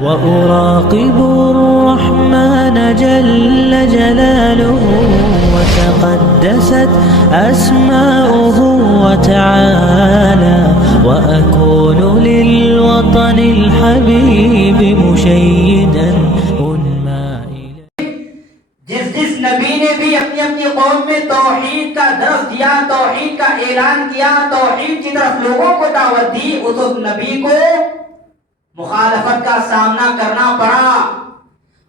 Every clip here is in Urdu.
وأراقب الرحمن جل جلاله وتقدست أسماؤه وتعالى وأكون للوطن الحبيب مشيدا أنمى جس نبی نے بھی اپنی قوم میں توحید کا درس دیا، توحید کا اعلان کیا، توحید کی طرف لوگوں کو دعوت دی، اس نبی کو مخالفت کا سامنا کرنا پڑا،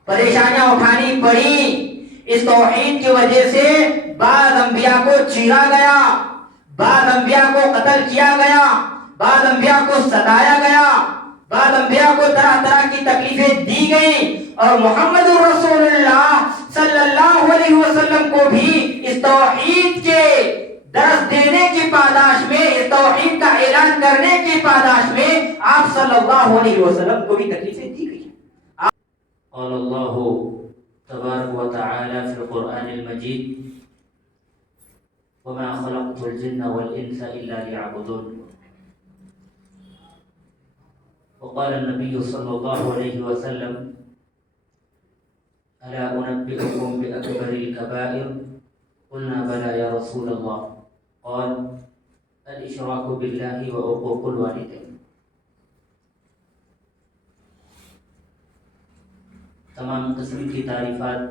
پریشانیاں اٹھانی پڑی۔ اس توحید کی وجہ سے بعض انبیاء کو چیرا گیا، بعض انبیاء کو قتل کیا گیا، بعض انبیاء کو ستایا گیا، بعض انبیاء کو طرح طرح کی تکلیفیں دی گئیں، اور محمد رسول اللہ صلی اللہ علیہ وسلم کو بھی اس توحید کے درس دینے کی پاداش میں، اس توحید کا اعلان کرنے کی پاداش میں آپ صلی اللہ علیہ وسلم کو بھی تکلیفیں دی گئی ہیں۔ قال اللہ تبارک و تعالی فی القرآن المجید وما خلقت الجن والانس الا ليعبدون، وقال النبي صلی اللہ علیہ وسلم الا انبئكم باکبر الکبائر قلنا بلى یا رسول اللہ قال الاشراک باللہ وعقوق الوالدین۔ تمام قسم کی تعریفات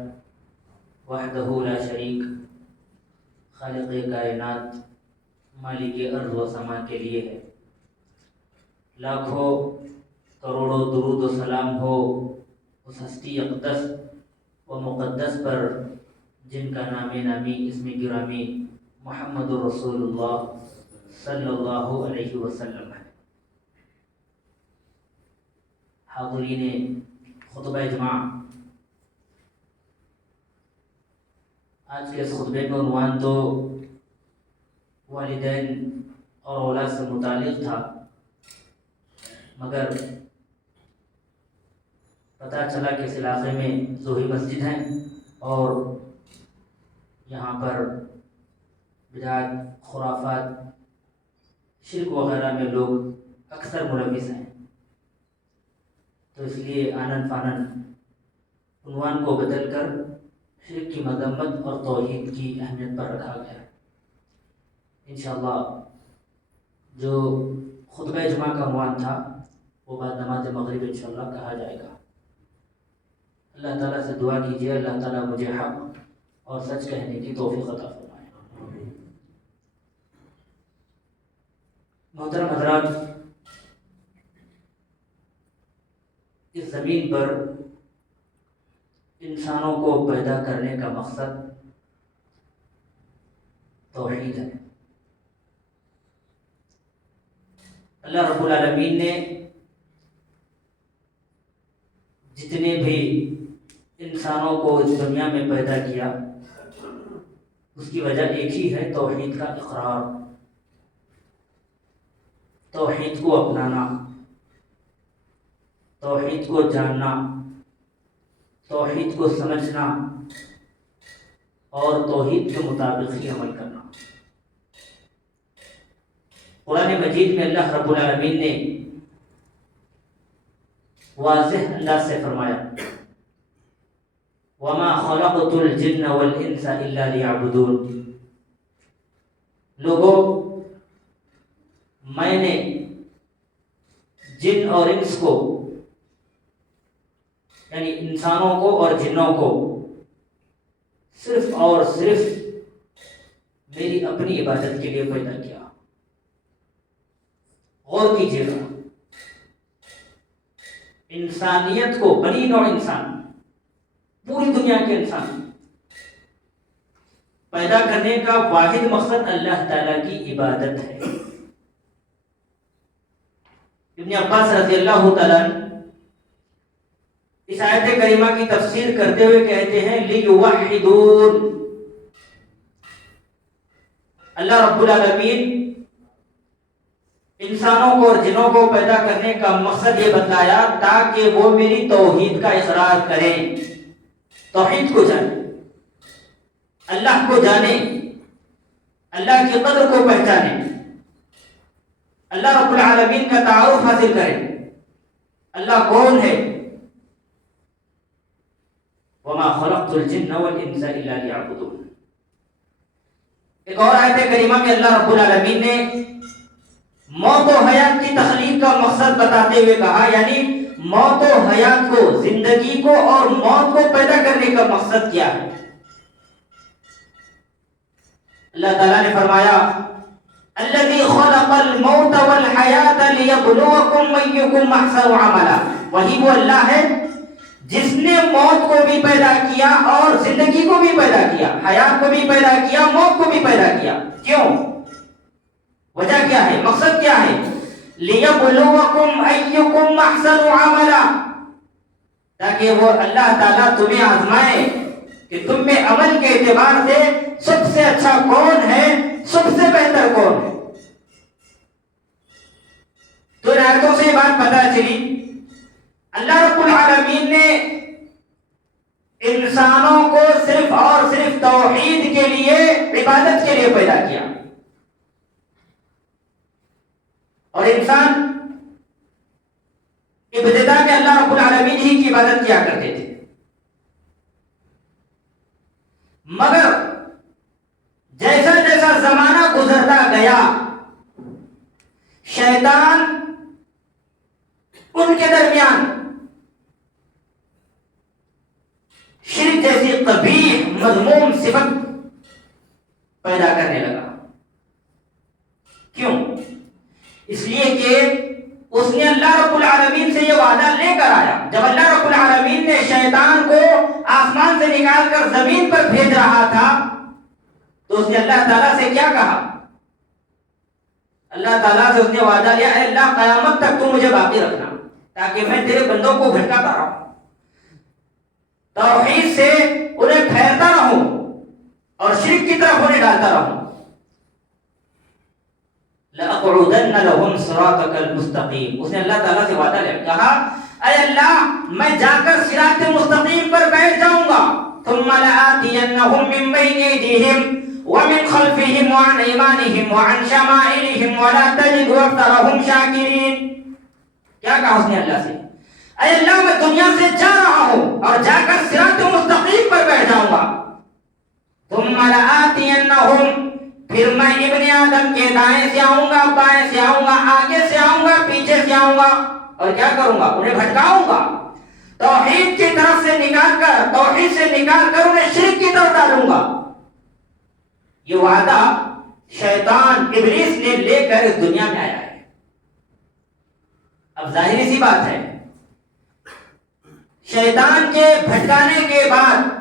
وحدہ لا شریک، خالق کائنات، مالک ارض و سما کے لیے ہے۔ لاکھوں کروڑوں درود و سلام ہو اس ہستی اقدس و مقدس پر جن کا نام نامی اسم گرامی محمد رسول اللہ صلی اللہ علیہ وسلم ہے۔ حاضرین خطبہ جمعہ، آج کے اس خطبے کا عنوان تو والدین اور اولاد سے متعلق تھا، مگر پتہ چلا کہ اس علاقے میں ظہری مسجد ہیں اور یہاں پر بدعات، خرافات، شرک وغیرہ میں لوگ اکثر ملوث ہیں، تو اس لیے آنن فانن عنوان کو بدل کر شرک کی مذمت اور توحید کی اہمیت پر رکھا گیا۔ انشاءاللہ جو خطبہ جمعہ کا عنوان تھا وہ بعد نماز مغرب انشاءاللہ کہا جائے گا۔ اللہ تعالیٰ سے دعا کیجیے اللہ تعالیٰ مجھے حق اور سچ کہنے کی توفیق عطا فرمائے۔ محترم حضرات، اس زمین پر انسانوں کو پیدا کرنے کا مقصد توحید ہے۔ اللہ رب العالمین نے جتنے بھی انسانوں کو اس دنیا میں پیدا کیا اس کی وجہ ایک ہی ہے، توحید کا اقرار، توحید کو اپنانا، توحید کو جاننا، توحید کو سمجھنا اور توحید کے مطابق ہی عمل کرنا۔ قرآن مجید میں اللہ رب العالمین نے واضح انداز سے فرمایا وَمَا خَلَقْتُ الْجِنَّ وَالْإِنسَ إِلَّا لِيَعْبُدُونَ، لوگوں میں نے جن اور انس کو، یعنی انسانوں کو اور جنوں کو صرف اور صرف میری اپنی عبادت کے لیے پیدا کیا۔ غور کیجیے گا، انسانیت کو، بنی نوع انسان، پوری دنیا کے انسان پیدا کرنے کا واحد مقصد اللہ تعالیٰ کی عبادت ہے۔ ابن عباس رضی اللہ تعالیٰ اس آیت کریمہ کی تفسیر کرتے ہوئے کہتے ہیں لیوحدون، اللہ رب العالمین انسانوں کو اور جنوں کو پیدا کرنے کا مقصد یہ بتلایا تاکہ وہ میری توحید کا اقرار کریں، توحید کو جانیں، اللہ کو جانیں، اللہ کی قدر کو پہچانیں، اللہ رب العالمین کا تعارف حاصل کریں، اللہ کون ہے، خلقت الجن والانس الا ليعبدون. ایک اور آیت کریمہ میں اللہ رب العالمین نے موت و حیات کی تخلیق کا مقصد بتاتے ہوئے کہا، یعنی موت و حیات کو، زندگی کو اور موت کو پیدا کرنے کا مقصد کیا ہے. اللہ تعالیٰ نے فرمایا الذی خلق الموت والحیات لیبلوکم ایکم احسن عملا. وہی وہ اللہ ہے جس نے موت کو بھی پیدا کیا اور زندگی کو بھی پیدا کیا، حیات کو بھی پیدا کیا، موت کو بھی پیدا کیا. کیوں؟ وجہ کیا ہے؟ مقصد کیا ہے؟ لیبلوکم ایکم احسن عملا، تاکہ وہ اللہ تعالیٰ تمہیں آزمائے کہ تم میں عمل کے اعتبار سے سب سے اچھا کون ہے، سب سے بہتر کون ہے. تو آیتوں سے یہ بات پتہ چلی اللہ رب العالمین نے انسانوں کو صرف اور صرف توحید کے لیے، عبادت کے لیے پیدا کیا. اور انسان ابتدا میں اللہ رب العالمین ہی کی عبادت کیا کرتے تھے، مگر جیسا جیسا زمانہ گزرتا گیا شیطان ان کے درمیان شرک جیسی قبیح مذموم صفت پیدا کرنے لگا. کیوں؟ اس لیے کہ اس نے اللہ رب العالمین سے یہ وعدہ لے کر آیا. جب اللہ رب العالمین نے شیطان کو آسمان سے نکال کر زمین پر بھیج رہا تھا تو اس نے اللہ تعالیٰ سے کیا کہا؟ اللہ تعالیٰ سے اس نے وعدہ لیا، اے اللہ قیامت تک تو مجھے باقی رکھنا تاکہ میں تیرے بندوں کو بھٹکاتا رہوں، توحید سے انہیں پھیرتا رہوں اور شرک کی طرف انہیں ڈالتا رہوں. لَأَقْعُدَنَّ لَهُمْ صِرَاطَكَ الْمُسْتَقِيمَ. اس نے اللہ تعالیٰ سے وعدہ لیا، کہا اے اللہ میں جا کر صراط مستقیم پر بیٹھ جاؤں گا. ثُمَّ لَآتِيَنَّهُمْ مِنْ بَيْنِ أَيْدِيهِمْ وَمِنْ خَلْفِهِمْ وَعَنْ أَيْمَانِهِمْ وَعَنْ شَمَائِلِهِمْ وَلَا تَجِدُ أَكْثَرَهُمْ شَاكِرِينَ. کیا کہا اس نے اللہ سے؟ اے اللہ میں دنیا سے جا رہا ہوں اور جا کر صراط مستقیم پر بیٹھ جاؤں گا. ثُمَّ لَآتِيَنَّهُمْ، پھر میں ابن آدم کے دائیں سے آؤں گا، بائیں سے آؤں گا، آگے سے آؤں گا، پیچھے سے آؤں گا، اور کیا کروں گا؟ انہیں بھٹکاؤں گا، توحید کی طرف سے نکال کر، توحید سے نکال کر انہیں شرک کی طرف ڈالوں گا. یہ وعدہ شیطان ابلیس نے لے کر اس دنیا میں آیا ہے. اب ظاہری سی بات ہے، شیطان کے بھٹکانے کے بعد،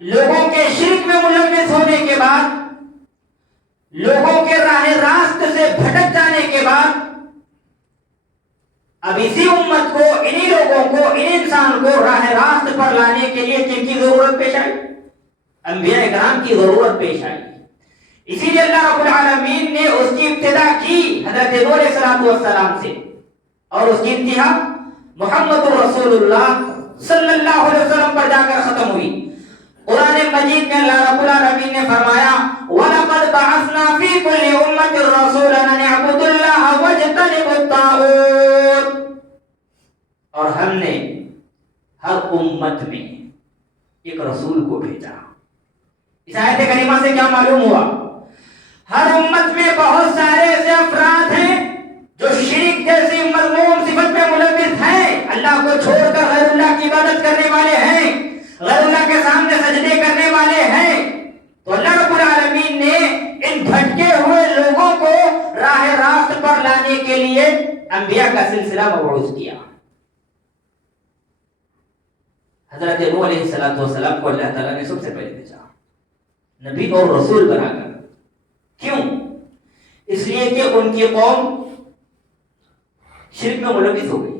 لوگوں کے شرک میں ملوث ہونے کے بعد، لوگوں کے راہ راست سے بھٹک جانے کے بعد، اب اسی امت کو، انہی لوگوں کو، ان انسان کو راہ راست پر لانے کے لیے کن کی ضرورت پیش آئی؟ انبیاء کرام کی ضرورت پیش آئی. اسی لیے اللہ رب العالمین نے اس کی ابتدا کی حضرت نوح علیہ السلام سے، اور اس کی انتہا محمد رسول اللہ صلی اللہ علیہ وسلم پر جا کر ختم ہوئی. قرآن مجید میں اللہ رب العالمین نے فرمایا وَلَقَدْ بَعَثْنَا فِي كُلِّ أُمَّةٍ رَّسُولًا أَنِ اعْبُدُوا اللَّهَ وَاجْتَنِبُوا الطَّاغُوتَ. اور ہم نے ہر امت میں ایک رسول کو بھیجا. اس آیت کریمہ سے کیا معلوم ہوا؟ ہر امت میں بہت سارے ایسے افراد ہیں جو شرک جیسی مذموم صفت میں ملوث ہیں، اللہ کو چھوڑ کر غیر اللہ کی عبادت کرنے والے ہیں، غیر اللہ کے سامنے سجدے کرنے والے ہیں. تو اللہ رب العالمین نے ان بھٹکے ہوئے لوگوں کو راہ راست پر لانے کے لیے انبیاء کا سلسلہ مبعوث کیا. حضرت نوح علیہ السلام کو اللہ تعالیٰ نے سب سے پہلے بھیجا نبی اور رسول بنا کر. کیوں؟ اس لیے کہ ان کی قوم شرک میں ملوث ہو گئی،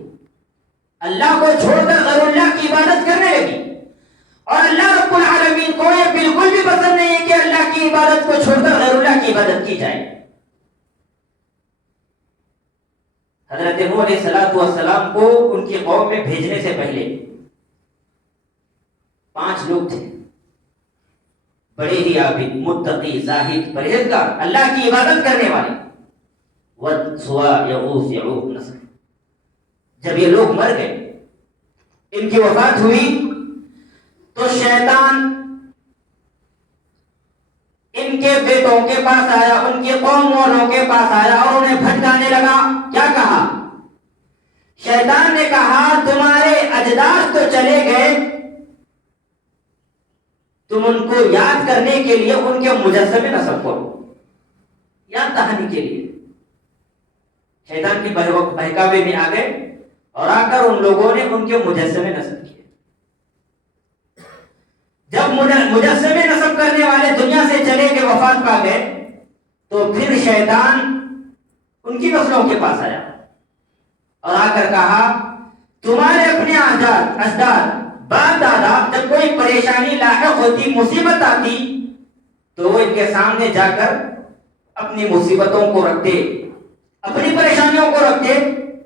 اللہ کو چھوڑ کر غیر اللہ کی عبادت کرنے لگی، اور اللہ رب العالمین کو یہ بالکل بھی پسند نہیں ہے کہ اللہ کی عبادت کو چھوڑ کر غیر اللہ کی عبادت کی جائے. حضرت نوح علیہ السلام کو ان کی قوم میں بھیجنے سے پہلے 5 لوگ تھے، بڑے ہی عابد، متقی، زاہد، پرہیزگار، اللہ کی عبادت کرنے والے. ود، سوا، یغوث، یعوق، نصر. جب یہ لوگ مر گئے ان کی وفات ہوئی تو شیطان ان کے بیٹوں کے پاس آیا، ان کی قوم والوں کے پاس آیا اور انہیں بھٹکانے لگا۔ کیا کہا؟ شیطان نے کہا تمہارے اجداد تو چلے گئے، تم ان کو یاد کرنے کے لیے ان کے مجسمے نصب کرو، یاد دہانی کے لیے۔ شیطان کی بہکاوے میں آ گئے اور آ کر ان لوگوں نے ان کے مجسمے نصب کیے۔ جب مجسمے نصب کرنے والے دنیا سے چلے گئے، وفات پا گئے، تو پھر شیطان ان کی نسلوں کے پاس آیا اور آ کر کہا تمہارے اپنے اجداد باپ دادا جب کوئی پریشانی لاحق ہوتی، مصیبت آتی، تو وہ ان کے سامنے جا کر اپنی مصیبتوں کو رکھتے، اپنی پریشانیوں کو رکھتے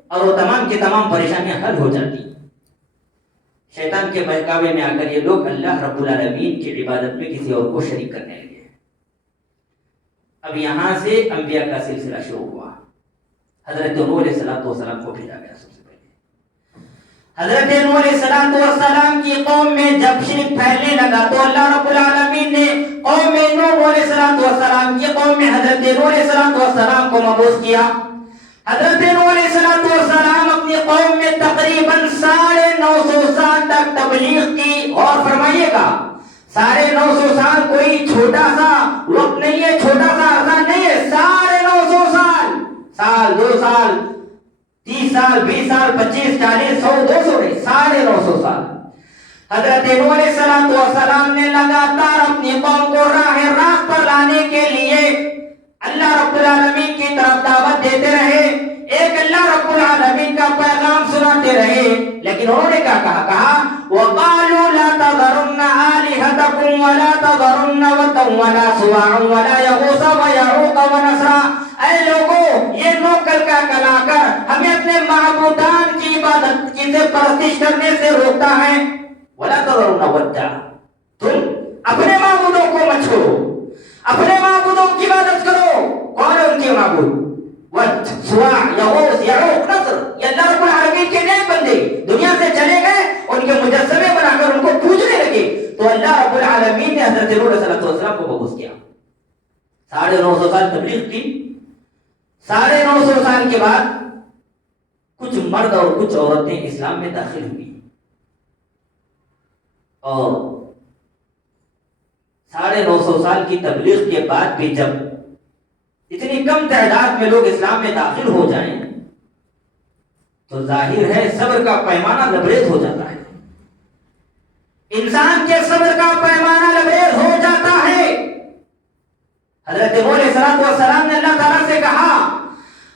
اور وہ تمام کی تمام پریشانیاں حل ہو جاتی۔ شیطان کے بہکاوے میں آ کر یہ لوگ اللہ رب العالمین کی عبادت میں کسی اور کو شریک کرنے لگے۔ اب یہاں سے انبیاء کا سلسلہ شروع ہوا۔ حضرت نوح علیہ السلام کو بھیجا گیا۔ سب سے پہلے حضرت نوح علیہ السلام کی قوم میں جب شرک پھیلنے لگا تو اللہ رب العالمین نے قوم نوح علیہ السلام کی قوم میں حضرت نوح علیہ السلام کو مبعوث کیا۔ حضرت نوح علیہ السلام اپنی قوم میں تقریباً 950 سال تک تبلیغ کی، اور فرمائیے گا 950 سال کوئی چھوٹا سا وقت نہیں ہے، چھوٹا سا عرصہ نہیں ہے، 950 سال 2 سال 30 سال 20 سال 25 40 100 200 نہیں، 950 سال حضرت نوح علیہ السلام نے لگاتار اپنی قوم کو راہ راست پر لانے کے لیے اللہ رب العالمین کی طرف دعوت دیتے رہے، ایک اللہ رب العالمین کا پیغام سناتے رہے، لیکن انہوں نے کیا کہا وَقَالُوا لَا تَذَرُنَّ آلِهَتَكُمْ وَلَا تَذَرُنَّ وَدًّا وَلَا سُوَاعًا وَلَا يَغُوثَ وَيَعُوقَ وَنَسْرًا۔ اے لوگوں، یہ نوکر کا کلا کر ہمیں اپنے معبودان کی عبادت کی پرستش کرنے سے روکتا ہے۔ وَلَا تَذَرُنَّ وَدًّا، تم اپنے معبودوں کو مت چھوڑو، اپنے معبودوں کی عبادت کرو۔ کون ہے ان کے معبود؟ ود، سواع، یغوث، یعوق، نصر، یہ اللہ رب العالمین کے نیک بندے دنیا سے چلے گئے، ان کے مجسمے بنا کر ان کو پوجنے لگے، تو اللہ رب العالمین نے حضرت نوح علیہ السلام کو مبعوث کیا۔ 950 سال تبلیغ کی۔ 950 سال کے بعد کچھ مرد اور کچھ عورتیں اسلام میں داخل ہوئی، اور 950 سال کی تبلیغ کے بعد بھی جب اتنی کم تعداد میں لوگ اسلام میں داخل ہو جائیں تو ظاہر ہے صبر کا پیمانہ لبریز ہو جاتا ہے، انسان کے صبر کا پیمانہ لبریز ہو جاتا ہے۔ حضرت نوح علیہ السلام نے اللہ تعالیٰ سے کہا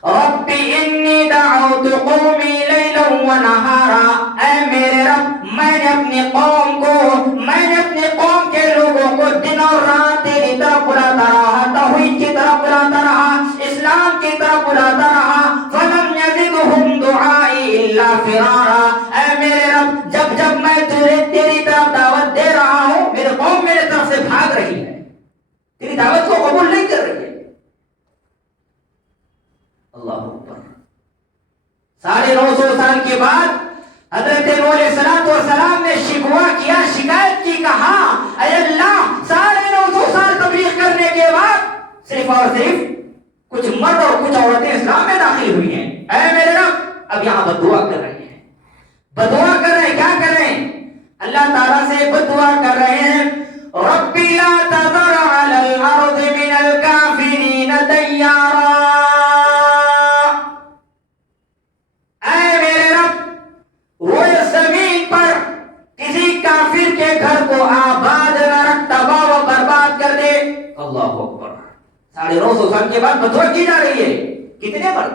رب انی دعوت قومی لیلا ونہارا، اے میرے رب میں نے اپنی قوم کے لوگوں کو دن اور رات تیری طرف بلاتا رہا، توحید کی طرف بلاتا رہا، اسلام کی طرف بلاتا رہا، فلم یزدہم دعائی الا فرارا۔ اے میرے رب جب میں تیری طرف دعوت دے رہا ہوں، میرے قوم میرے طرف سے بھاگ رہی ہے، تیری دعوت کو قبول نہیں کر رہی ہے۔ اللہ اکبر۔ 950 سال کے بعد حضرت نوح علیہ السلام نے شکوہ کیا، شکایت کی، کہا اے اللہ 950 سال تبلیغ کرنے کے بعد صرف اور صرف کچھ مرد اور کچھ عورتیں اسلام میں داخل ہوئی ہیں، اے میرے رب اب یہاں بددعا کر رہے ہیں، بددعا کر رہے ہیں، کیا کر رہے ہیں؟ اللہ تعالیٰ سے بددعا کر رہے ہیں رب لا تذر علی الارض من الکافرین دیارا، کافر کے گھر کو آباد نہ رکھ، تباہ و برباد کر دے۔ اللہ اکبر۔ 950 سال کے بعد بددعا کی جا رہی ہے۔ کتنے مرد؟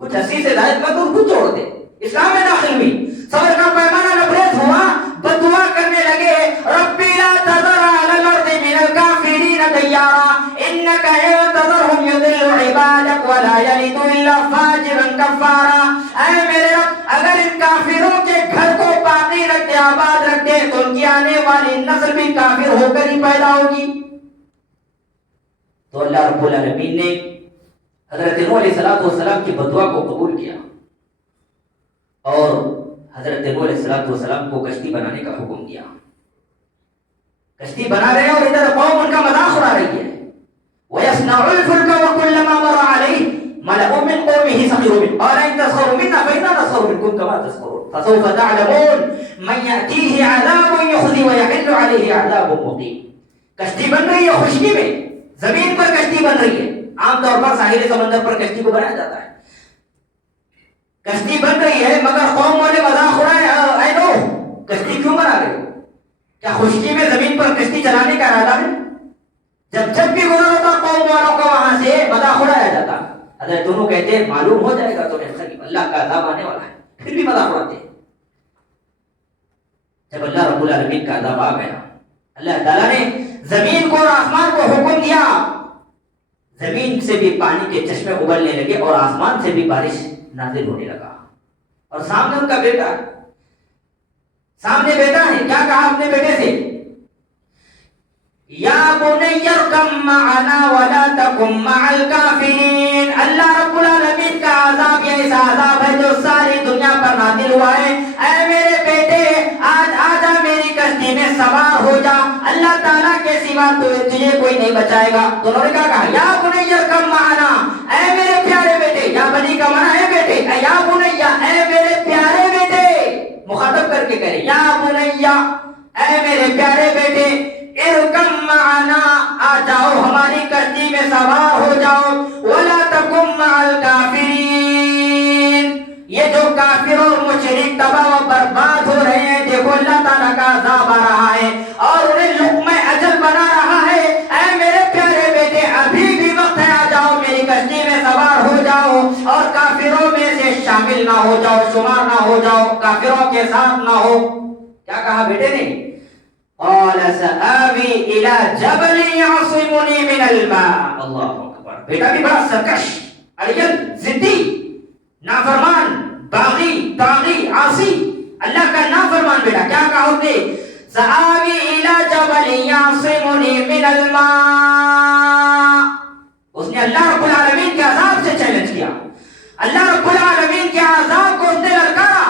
کچھ 80 سے زائد مرد اور کچھ عورتیں اسلام میں داخل ہوئی، صبر کا پیمانہ لبریز ہوا، بددعا کرنے لگے رب لا تذر علی الارض من الکافرین دیارا انک ان تذرهم یضلوا عبادک ولا یلدوا الا فاجرا کفارا۔ اے میرے رب اگر ان کافروں کے گھر کو باقی رکھ دے، آباد رکھ دے، تو ان کی آنے والی نسل بھی کافر ہو کر ہی پیدا ہوگی۔ تو اللہ رب العالمین نے حضرت نوح علیہ السلام کی بددعا کو قبول کیا، اور حضرت نوح علیہ السلام کو کشتی بنانے کا حکم دیا. کشتی بنا رہے ہیں اور ادھر قوم ان کا مذاق اڑا رہی ہے. وَيَصْنَعُ الْفُلْكَ وَكُلَّمَا مَرَّ عَلَيْهِ مَلَأٌ مِّن قَوْمِهِ سَخِرُوا مِنْهُ قَالَ إِن تَسْخَرُوا مِنَّا فَإِنَّا نَسْخَرُ مِنكُمْ كَمَا تَسْخَرُونَ فَسَوْفَ تَعْلَمُونَ مَن يَأْتِيهِ عَذَابٌ يُخْزِيهِ وَيَحِلُّ عَلَيْهِ عَذَابٌ مُقِيمٌ. کشتی بن رہی ہے خشکی میں, زمین پر کشتی بن رہی ہے. عام طور پر ساحل سمندر پر کشتی کو بنایا جاتا ہے. کشتی بن رہی ہے مگر قوم والے مذاق اڑائے, اے نوح کشتی کیوں بنا رہے ہو؟ کیا خشکی میں زمین پر کشتی چلانے کا ارادہ ہے؟ جب بھی گزر ہوتا قوم والوں کا وہاں سے مذاق اڑایا جاتا. حضرت دونوں کہتے ہیں معلوم ہو جائے گا تمہیں قریب اللہ کا عذاب آنے والا ہے, پھر بھی مذاق اڑاتے ہیں. جب اللہ رب العالمین کا عذاب آ گیا, اللہ تعالیٰ نے زمین کو اور آسمان کو حکم دیا, زمین سے بھی پانی کے چشمے ابلنے لگے اور آسمان سے بھی بارش نازل ہونے لگا. اور سامنے ان کا بیٹا, سامنے بیٹا ہے, کیا کہا اپنے بیٹے سے؟ یا بنی ارکم معنا ولا تکن مع الکافرین. اللہ رب العالمین کا عذاب یہ ایسا عذاب ہے جو ساری دنیا پر نازل ہوا ہے. اے میرے بیٹے آج آجا میری کشتی میں سوار ہو جا, اللہ تعالیٰ کے سوا تجھے کوئی نہیں بچائے گا. تو انہوں نے کہا یا بنی ارکم معنا, اے میرے پیارے بیٹے, یا بنی کا معنی ہے بیٹے, یا بنی اے میرے پیارے بیٹے, مخاطب کر کے کہے یا بنی اے میرے پیارے بیٹے, ارکم معنا آ جاؤ ہماری کشتی میں سوار ہو جاؤ, ولا تکن مع الکافرین. یہ جو کافر اور مشرک تباہ و برباد ہو رہے ہیں, دیکھو اللہ تعالیٰ کا عذاب آ رہا ہے اور انہیں لقمہ اجل بنا رہا ہے. اے میرے پیارے بیٹے ابھی بھی وقت ہے, آ جاؤ میری کشتی میں سوار ہو جاؤ اور کافروں میں سے شامل نہ ہو جاؤ, شمار نہ ہو جاؤ, کافروں کے ساتھ نہ ہو. کیا کہا بیٹے نے؟ قال سآوی الى جبل يعصمني من الماء. اللہ اکبر. بیٹا بھی بڑا سرکش, اڑیل, ضدی, نافرمان, باغی, طاغی, عاصی, اللہ کا نافرمان بیٹا. کیا کہا اس نے؟ سآوی الى جبل يعصمني من الماء. اس نے اللہ رب العالمین کے عذاب سے چیلنج کیا, اللہ رب العالمین کے عذاب کو اس نے للکارا,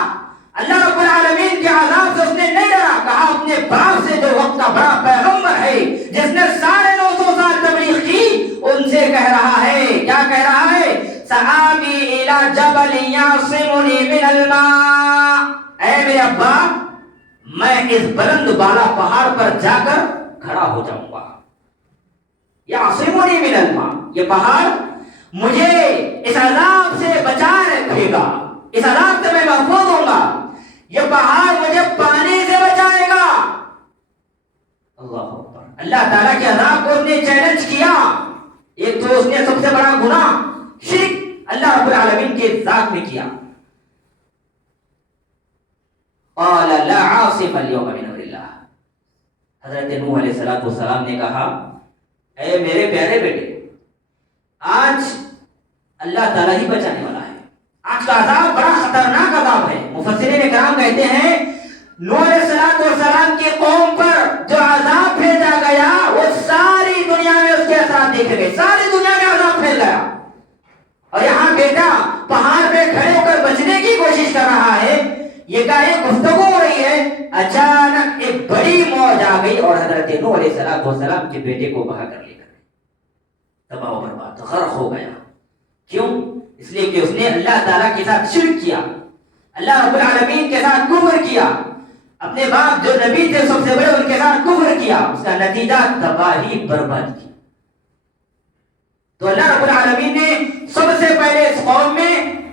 اللہ رب العالمین کے عذاب سے اس نے نہیں ڈرا. کہا اپنے باپ سے جو وقت کا بڑا پیغمبر ہے, جس نے 950 سال تبلیغ کی, ان سے کہہ رہا ہے, کیا کہہ رہا ہے؟ سآوی الی جبل یعصمنی من الماء. اے میرے ابا میں اس بلند بالا پہاڑ پر جا کر کھڑا ہو جاؤں گا. یعصمنی من الماء, یہ پہاڑ مجھے اس عذاب سے بچائے رکھے گا, اس عذاب سے میں محفوظ ہوں گا. یہ پہاڑ مجھے پانی سے بچائے گا. اللہ اکبر. اللہ تعالیٰ کے عذاب کو اس نے چیلنج کیا. ایک تو اس نے سب سے بڑا گناہ شرک اللہ رب العالمین کے ذات میں کیا. قال لا عاصم اليوم من امر اللہ. حضرت نوح علیہ السلام نے کہا اے میرے پیارے بیٹے, آج اللہ تعالیٰ ہی بچانے والا ہے. آج کا عذاب بڑا خطرناک عذاب ہے. مفسرین کرام کہتے ہیں نوح علیہ السلام کی قوم پر جو عذاب بھیجا گیا وہ ساری دنیا میں اس کے اثرات دیکھے گئے, ساری دنیا میں عذاب پھیل گیا. اور یہاں بیٹا پہاڑ پہ کھڑے ہو کر بچنے کی کوشش کر رہا ہے. یہ کا ایک گفتگو ہو رہی ہے, اچانک ایک بڑی موج آ گئی اور حضرت نوح علیہ السلام کے بیٹے کو بہا کر لے گئے. تباہ و برباد, غرق ہو گیا. کیوں؟ اس لیے کہ اس نے اللہ تعالیٰ کے ساتھ شرک کیا, اللہ رب العالمین کے ساتھ کفر کیا, اپنے باپ جو نبی تھے سب سے بڑے ان کے ساتھ کفر کیا. اس کا نتیجہ تباہی بربادی. تو اللہ رب العالمین نے سب سے پہلے اس قوم میں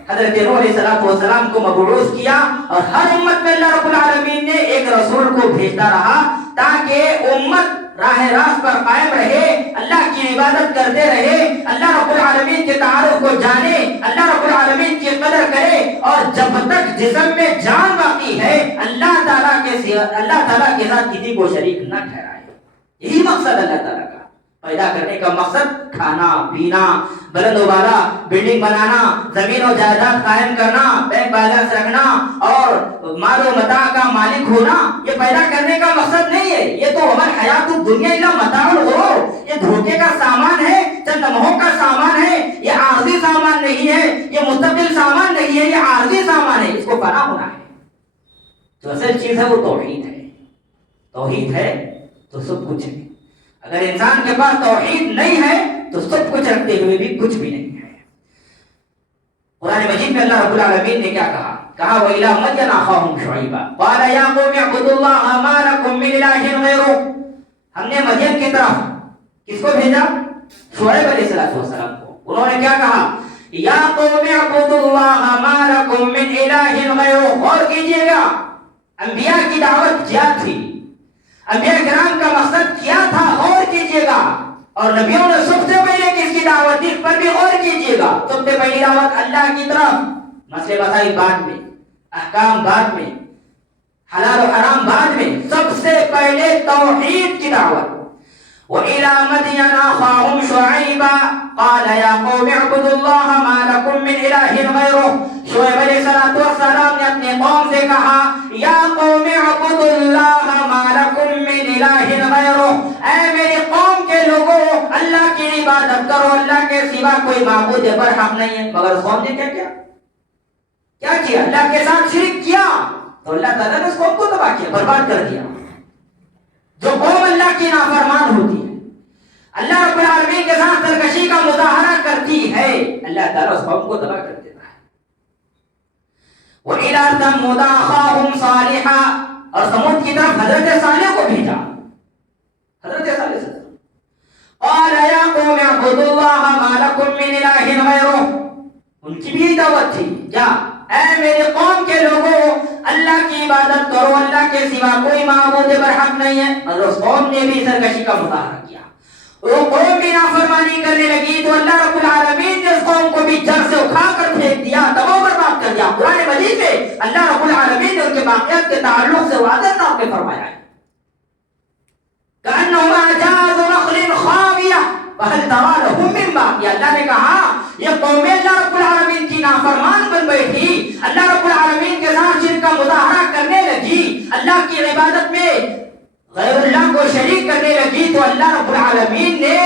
حضرت نوح علیہ السلام کو مبعوث کیا, اور ہر امت میں اللہ رب العالمین نے ایک رسول کو بھیجتا رہا تاکہ امت راہ راست پر قائم رہے, اللہ کی عبادت کرتے رہے, اللہ رب العالمین کے تعارف کو جانے, اللہ رب العالمین کی قدر کرے, اور جب تک جسم میں جان باقی ہے اللہ تعالیٰ کے ساتھ کسی کو شریک نہ ٹھہرائے. یہی مقصد اللہ تعالیٰ کا پیدا کرنے کا مقصد, کھانا پینا, بلند و بالا بلڈنگ بنانا, زمین و جائیداد قائم کرنا, بینک بیلنس رکھنا اور مال و متاع کا مالک ہونا, یہ پیدا کرنے کا مقصد نہیں ہے. یہ تو ہمارے حیات الدنیا الا متاع الغرور, یہ دھوکے کا سامان ہے, چند لمحوں کا سامان ہے, یہ عارضی سامان نہیں ہے, یہ مستقل سامان نہیں ہے, یہ عارضی سامان ہے, اس کو فنا ہونا ہے. جو اصل چیز ہے وہ توحید ہے. توحید ہے تو سب کچھ ہے. اگر انسان کے پاس توحید نہیں ہے تو سب کچھ رکھتے ہوئے بھی کچھ بھی نہیں ہے. قرآن مجید میں اللہ رب العالمین نے کیا کہا؟ کہا وَإِلَىٰ مَدْيَنَ أَخَاهُمْ شُعَيْبًا قَالَ يَا قَوْمِ اعْبُدُوا اللَّهَ مَا لَكُم مِّنْ إِلَٰهٍ غَيْرُهُ. ہم نے مدین کی طرف کس کو بھیجا؟ شعیب علیہ السلام کو. انہوں نے کیا کہا؟ یا قوم اعبدوا اللہ ما لکم من الہ غیرہ. غور کیجئے گا، انبیاء کی دعوت کیا تھی، انبیاء کرام کا مقصد کیا تھا، غور کیجئے گا. اور نبیوں نے سب سے پہلے کس کی دعوت دی، اس پر بھی غور کیجئے گا. سب سے پہلی دعوت اللہ کی طرف، مسئلے مسائل بعد میں، احکام بعد میں، حلال و حرام بعد میں، سب سے پہلے توحید کی دعوت. وَإِلَىٰ مَدْيَنَ أَخَاهُمْ شُعَيْبًا قَالَ يَا قَوْمِ اعْبُدُوا اللَّهَ مَا لَكُم مِّنْ إِلَٰهٍ غَيْرُهُ. شعیب علیہ السلام نے اپنے قوم سے کہا یا قوم اعبدوا اللہ ما لکم من الہ غیرہ. اے میری قوم کے لوگوں، اللہ کی عبادت کرو، اللہ کے سوا کوئی معبود برحق نہیں ہے. مگر اس قوم نے کیا کیا؟ اللہ کے ساتھ شرک کیا. تو اللہ تعالیٰ نے اس قوم کو تباہ کیا، برباد کر دیا. جو قوم اللہ کی نافرمان ہوتی ہے، اللہ رب العالمین کے ساتھ سرکشی کا مظاہرہ کرتی ہے، اللہ تعالیٰ اس قوم کو تباہ کر دیتا ہے. وَإِلَىٰ ثَمُودَ أَخَاهُمْ صَالِحًا. اور سمود کی طرف حضرت صالح کو بھیجا. حضرت صالح سے قَالَ يَا قَوْمِ اعْبُدُوا اللَّهَ مَا لَكُم مِّنْ إِلَٰهٍ غَيْرُهُ. ان کی بھی دعوت تھی، کیا؟ اے میرے قوم کے لوگوں، اللہ کی عبادت کرو، اللہ کے سوا کوئی معبود برحق نہیں ہے. مگر اس قوم نے بھی سرکشی کا مظاہرہ کیا، وہ قوم بھی نافرمانی کرنے لگی تو اللہ رب العالمین نے اس قوم کو بھی جڑ سے اکھاڑ کر پھینک دیا، تباہ برباد کر دیا. قرآن مجید میں اللہ رب العالمین نے ان کے واقعات کے تعلق سے واضح طور پہ فرمایا ہے كأنهما أعجاز نخل خاوية فهل ترى لهم من باقية. اللہ نے کہا یہ قومیں اللہ رب العالمین کی نافرمان بن بیٹھی، اللہ رب العالمین کے ساتھ شرک کا مظاہرہ کرنے لگی، اللہ کی عبادت میں غیر اللہ کو شریک کرنے لگی، تو اللہ رب العالمین نے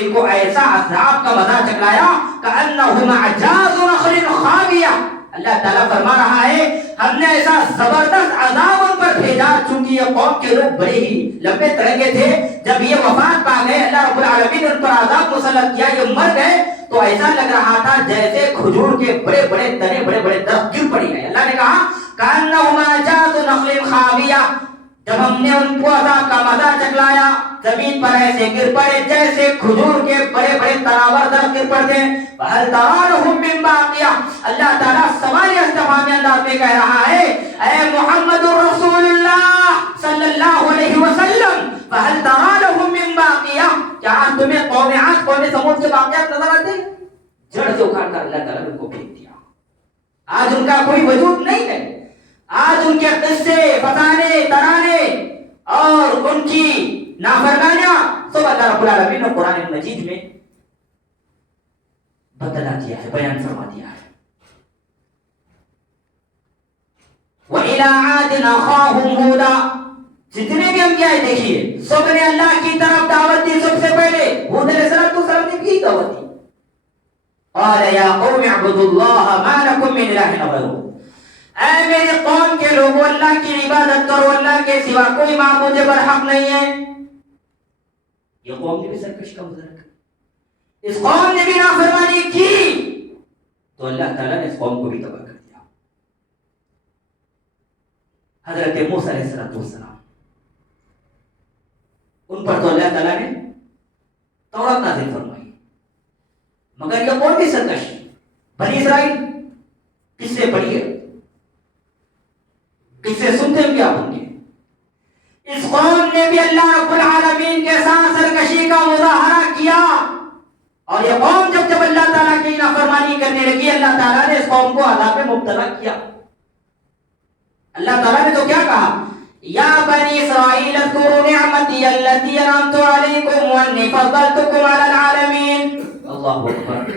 ان کو ایسا عذاب کا مزہ چکھلایا كأنهما أعجاز نخل خاوية. اللہ تعالیٰ فرما رہا ہے ہم نے ایسا زبردست عذاب ان پر بھیجا، چونکہ یہ قوم کے لوگ بڑے ہی لمبے طرح کے تھے. جب یہ وفات پا گئے، اللہ رب العالمین نے ان پر عذاب مسلط کیا، یہ مر گئے تو ایسا لگ رہا تھا جیسے کھجور کے بڑے بڑے تنے، بڑے بڑے درخت گر پڑی ہیں. اللہ نے کہا كأنهما أعجاز نخل خاوية. جب ہم نے ان کو عذاب کا مزہ چکھلایا، زمین پر ایسے گر پڑے جیسے کھجور کے بڑے بڑے تناور درخت گر پڑتے. فَهَلْ تَرَىٰ لَهُم مِّن بَاقِيَةٍ. اللہ تعالیٰ سوالیہ استفہامی انداز میں کہہ رہا ہے اے محمد رسول اللہ صلی اللہ علیہ وسلم، فَهَلْ تَرَىٰ لَهُم مِّن بَاقِيَةٍ. کیا تمہیں قوم عاد، قوم سمود کے واقعات نظر آتے؟ جڑ سے اکھاڑ کر اللہ تعالیٰ نے ان کو پھینک دیا. آج ان کا کوئی وجود نہیں ہے. آج ان کے قصے، فسانے، ترانے اور ان کی نافرمانیاں سب اللہ رب العالمین نے قرآن مجید میں بتلا دیا ہے، بیان فرما دیا ہے. وَإِلَىٰ عَادٍ أَخَاهُمْ هُودًا. جتنے بھی انبیاء دیکھیے سب نے اللہ کی طرف دعوت دی. سب سے پہلے ہود علیہ السلام نے بھی دعوت دی. قَالَ يَا قَوْمِ اعْبُدُوا اللَّهَ مَا لَكُم مِّنْ إِلَٰهٍ غَيْرُهُ. اے میرے قوم کے لوگوں، اللہ کی عبادت کرو، اللہ کے سوا کوئی معبود برحق نہیں ہے. یہ قوم نے بھی سرکش کا مظاہرہ کیا، اس قوم نے بھی نافرمانی کی تو اللہ تعالیٰ نے اس قوم کو بھی تباہ کر دیا. حضرت موسیٰ علیہ السلام، ان پر تو اللہ تعالیٰ نے تورات نازل فرمائی، مگر یہ قوم بھی سرکش. بنی اسرائیل کس سے پڑھی ہے، کس سے سنتے ہیں کیا ہوں گے. اس قوم نے بھی اللہ رب العالمین کے ساتھ سرکشی کا مظاہرہ کیا، اور یہ قوم جب اللہ تعالیٰ کی نافرمانی کرنے لگی، اللہ تعالیٰ نے اس قوم کو عذاب میں مبتلا کیا. اللہ تعالیٰ نے تو کیا کہا یا بنی اسرائیل اذکروا نعمتی التی انعمت علیکم وانی فضلتکم علی العالمین. اللہ اکبر.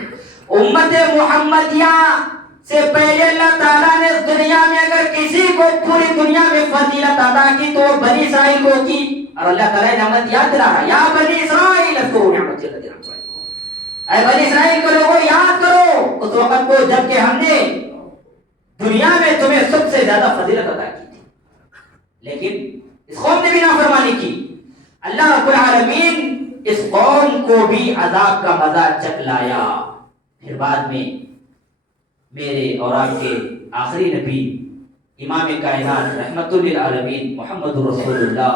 امت محمدیہ سے پہلے اللہ تعالیٰ نے اس دنیا میں اگر کسی کو پوری دنیا میں فضیلت عطا کی تو وہ بنی اسرائیل کو کی. اور اللہ تعالیٰ نے نعمت یاد دلا رہا یا بنی اسرائیل اذکروا نعمتی التی انعمت علیکم. اے بنی اسرائیل کو لوگوں یاد کرو اس وقت کو جب کہ ہم نے دنیا میں تمہیں سب سے زیادہ فضیلت عطا کی تھی. لیکن اس قوم نے بھی نافرمانی کی. اللہ رب العالمین اس قوم کو بھی عذاب کا مزہ چکھلایا. پھر بعد میں میرے اور آپ کے آخری نبی امام کائنات رحمت للعالمین محمد رسول اللہ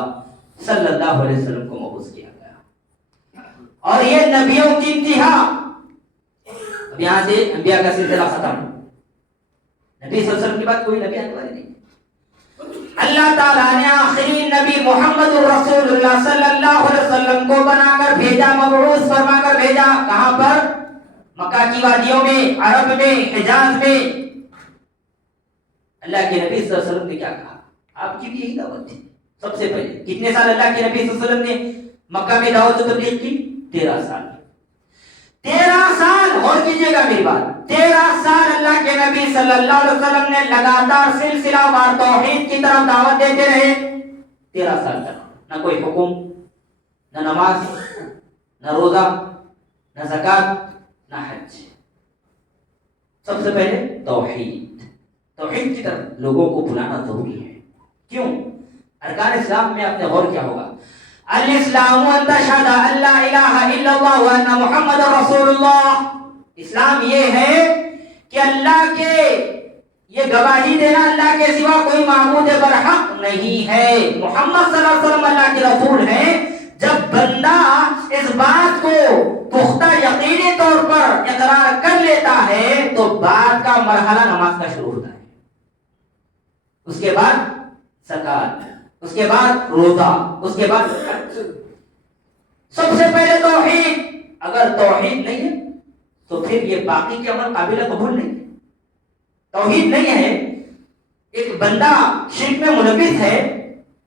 صلی اللہ علیہ وسلم کو مبعوث کیا گیا. اور یہ نبیوں کی انتہا. اب یہاں سے انبیاء کا سلسلہ ختم. نبی صلی اللہ علیہ وسلم کے بعد کوئی نبی آنے والے نہیں. اللہ تعالیٰ نے آخری نبی محمد رسول اللہ صلی اللہ علیہ وسلم کو بنا کر بھیجا, مبعوث فرما کر بھیجا. کہاں پر؟ مکہ کی وادیوں میں, عرب میں, حجاز میں. اللہ کے نبی صلی اللہ علیہ وسلم نے کیا کہا؟ آپ کی بھی یہی دعوت تھی. سب سے پہلے کتنے سال اللہ کے نبی صلی اللہ علیہ وسلم نے مکہ میں دعوت و تبلیغ کی؟ 13 سال. 13 سال, غور کیجئے گا میری بات. 13 سال اللہ کے نبی صلی اللہ علیہ وسلم نے لگاتار سلسلہ وار توحید کی طرف دعوت دیتے رہے. 13 سال تک نہ کوئی حکم, نہ نماز, نہ روزہ, نہ زکات, نہ حج. سب سے پہلے توحید کی طرف لوگوں کو بلانا ضروری ہے. کیوں؟ ارکان اسلام میں آپ نے غور کیا ہوگا. الاسلام ان تشهد ان لا الہ الا اللہ وان محمد رسول اللہ. اسلام یہ ہے کہ اللہ کے یہ گواہی دینا اللہ کے سوا کوئی معبود برحق نہیں ہے, محمد صلی اللہ علیہ وسلم اللہ کے رسول ہیں. جب بندہ اس بات کو پختہ یقینی طور پر اقرار کر لیتا ہے تو بعد کا مرحلہ نماز کا شروع ہوتا ہے. اس کے بعد زکات, اس کے بعد روزہ, اس کے بعد حج. سب سے پہلے توحید. اگر توحید نہیں ہے تو پھر یہ باقی کے عمل قابل قبول نہیں. توحید نہیں ہے, ایک بندہ شرک میں ملوث ہے,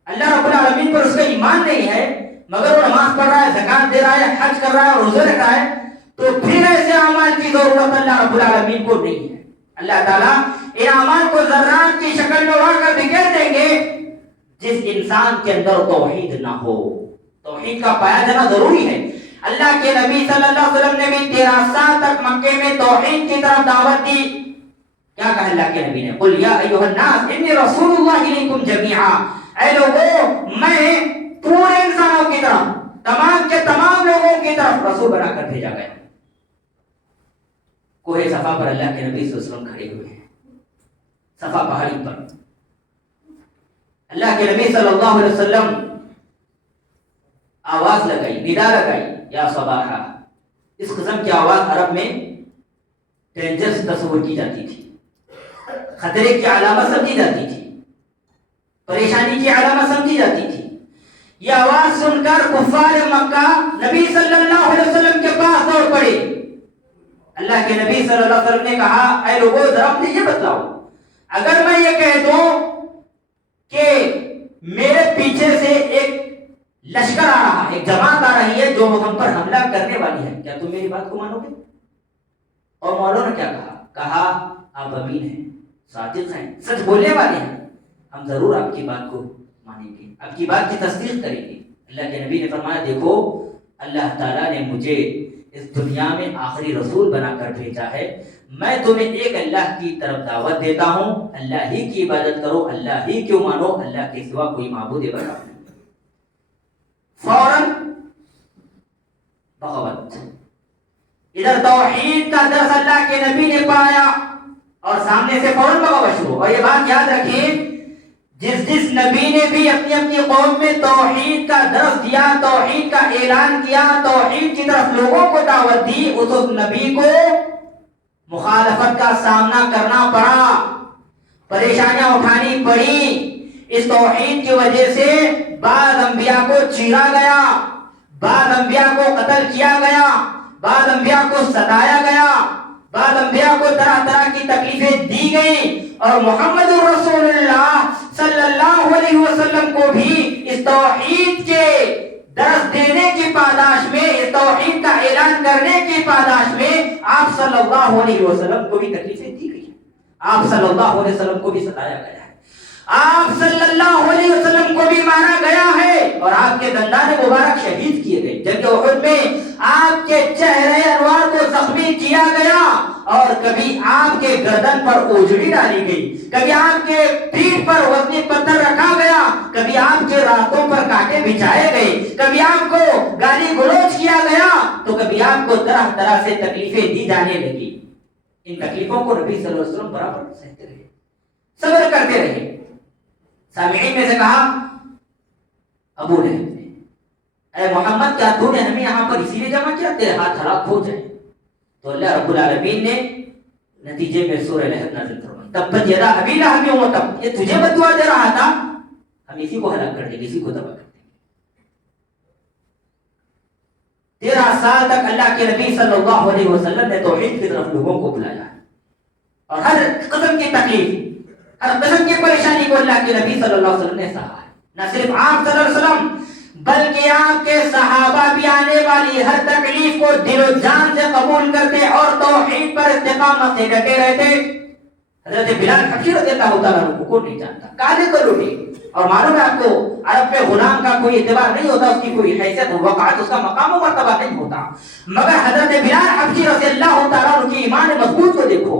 اللہ رب العالمین پر اس کا ایمان نہیں ہے, مگر وہ نماز پڑھ رہا ہے, زکات دے رہا ہے, حج کر رہا ہے, روزے رکھ رہا ہے, تو پھر ایسے اعمال کی ضرورت اللہ رب العالمین کو نہیں ہے. اللہ تعالیٰ ان اعمال کو ذرات کی شکل میں اڑا کر بکھیر دیں گے جس انسان کے اندر توحید نہ ہو. توحید کا پایا جانا ضروری ہے. اللہ کے نبی صلی اللہ علیہ وسلم نے بھی 13 سال تک مکے میں توحید کی طرف دعوت دی. کیا کہا اللہ کے نبی نے؟ قل یا ایھا الناس انی رسول اللہ الیکم جمیعا. اے لوگوں, میں پورے انسانوں کی طرف, تمام کے تمام لوگوں کی طرف رسول بنا کر بھیجا گیا. کوہ صفا پر اللہ کے نبی صلی اللہ علیہ وسلم کھڑے ہوئے ہیں, صفا پہاڑی پر. اللہ کے نبی صلی اللہ علیہ وسلم آواز لگائی, ندا لگائی, یا صباحا. اس قسم کی آواز عرب میں ڈینجر سے تصور کی جاتی تھی, خطرے کی علامت سمجھی جاتی تھی, پریشانی کی علامت سمجھی جاتی تھی. یہ آواز سن کر کفار مکہ نبی صلی اللہ علیہ وسلم کے پاس دوڑ پڑے. اللہ کے نبی صلی اللہ علیہ وسلم نے کہا, اے لوگوں ذرا مجھے یہ بتلاؤ, اگر میں یہ کہہ دوں کہ میرے پیچھے سے ایک لشکر آ رہا ہے, ایک جماعت آ رہی ہے جو ہم پر حملہ کرنے والی ہے, کیا تم میری بات کو مانو گے؟ اور مولوں نے کیا کہا, آپ امین ہیں, صادق ہیں, سچ بولنے والے ہیں, ہم ضرور آپ کی بات کو مانیں گے, آپ کی بات کی تصدیق کریں گے. اللہ کے نبی نے فرمایا, دیکھو اللہ تعالیٰ نے مجھے اس دنیا میں آخری رسول بنا کر بھیجا ہے. میں تمہیں ایک اللہ کی طرف دعوت دیتا ہوں, اللہ ہی کی عبادت کرو, اللہ ہی کیوں مانو, اللہ کے سوا کوئی معبود بنا. فوراً بغاوت. ادھر توحید کا درس اللہ کے نبی نے پایا اور سامنے سے فوراً بغاوت شروع. اور یہ بات یاد رکھیں, جس نبی نے بھی اپنی قوم میں توحید کا درس دیا, توحید کا اعلان کیا, توحید کی طرف لوگوں کو دعوت دی, اس نبی کو مخالفت کا سامنا کرنا پڑا, پریشانیاں اٹھانی پڑی. اس توحید کی وجہ سے بعض انبیاء کو چیرا گیا, بعض انبیاء کو قتل کیا گیا, بعض انبیاء کو ستایا گیا, بعض انبیاء کو طرح طرح کی تکلیفیں دی گئیں. اور محمد رسول اللہ صلی اللہ علیہ وسلم کو بھی اس توحید کے درس دینے کی پاداش میں, اس توحید کا اعلان کرنے کی پاداش میں آپ صلی اللہ علیہ وسلم کو بھی تکلیفیں دی گئی, آپ صلی اللہ علیہ وسلم کو بھی ستایا گیا ہے, آپ صلی اللہ علیہ وسلم کو بھی مارا گیا ہے, اور آپ کے دندان مبارک شہید کیے گئے. جنگ احد میں آپ کے چہرے انوار کو زخمی کیا گیا, اور کبھی آپ کے گردن پر اوجڑی ڈالی گئی, کبھی آپ کے پیٹھ پر وزنی پتھر رکھا گیا, پہ بچھائے گئے، کبھی آپ کو گالی گلوچ کیا گیا، تو کبھی آپ کو طرح طرح سے تکلیفیں دی جانے لگی. ان تکلیفوں کو نبی صلی اللہ علیہ وسلم برابر سہتے رہے، صبر کرتے رہے. سامعین میں سے کہا ابو لہب نے، اے محمد کیا تو نے ہمیں یہاں پر اسی لیے جمع کیا تیرے ہاتھ ہلاک ہو جائے؟ تو اللہ رب العالمین نے نتیجے میں سورہ لہب نازل فرمائی، تبت یدا ابی لہب وتب، یہ تجھے بددعا دے رہا تھا، ہم اسی کو ہلاک کر دیں گے، اسی کو تباہ کر دیں گے. 13 سال تک اللہ کے نبی صلی اللہ علیہ وسلم نے توحید کی طرف لوگوں کو بلایا ہے، اور ہر قسم کی تکلیف، ہر قسم کی پریشانی کو اللہ کے نبی صلی اللہ علیہ وسلم نے سہا ہے. نہ صرف آپ صلی اللہ علیہ وسلم بلکہ آپ کے صحابہ بھی آنے والی ہر تکلیف کو دل و جان سے قبول کرتے اور توحید پر استقامت سے ڈٹے رہتے. حضرت بلال حبشی رضی اللہ تعالیٰ عنہ کو نہیں جانتا، کالے کلوٹے، اور معلوم ہے آپ کو عرب میں غلام کا کوئی اعتبار نہیں ہوتا، اس کی کوئی حیثیت وقعت، اس کا مقام و مرتبہ نہیں ہوتا. مگر حضرت بلال حبشی رضی اللہ تعالیٰ عنہ کی ایمان مضبوط کو دیکھو،